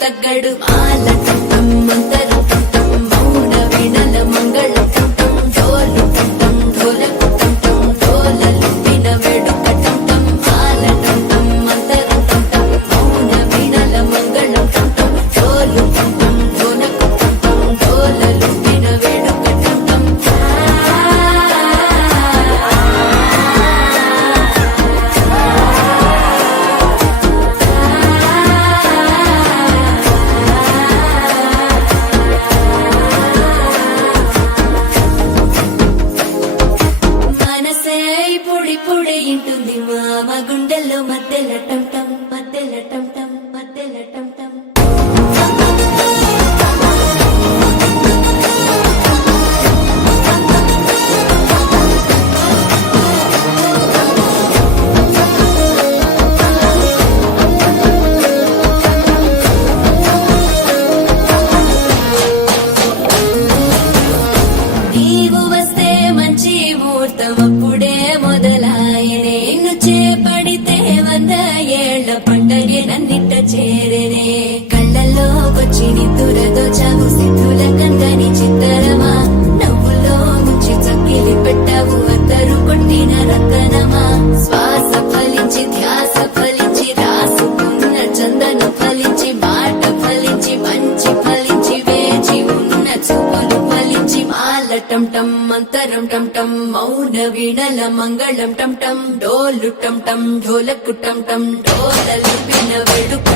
తగ్గడు మాల టం మంతరం టం మౌన వీణల మంగళం టం డోలు టం ఢోలకు టం డోలలు విన వేడుక టం మాల టం మంతరం టం మౌన వీణల మంగళం టం డోలు టం ఢోలకు టం డోలలు విన వేడుక టం మనసే పొడి పొడి ఇంటుంది మామ గుండెల్లో మధ్యల టం టం మధ్యల టం టం మధ్యల టం టం నీవు వస్తే మంచి ముహూర్తం అప్పుడే మొదలాయనే నిన్ను చేపడితే 100 ఏళ్ల పండగే నన్నిట్ట చేరేనే కళ్ళల్లోకొచ్చి నిద్దురదోచావు సిద్ధుల కందని చిత్తరమా నవ్వులో ముంచి చక్కిలి పెట్టావు అద్దరు కొట్టిన రతనమా శ్వాస ఫలించి ధ్యాస ఫలించి రాసుకున్న చందన ఫలించి మాట ఫలించి మంచి ఫలించి వేచి ఉన్న చూపులు ఫలించి మాల టం టం మంతరం టం టం మౌన వీణల మంగళం టం టం డోలు టం టం ఢోలకు టం టం డోలలు విన వేడుక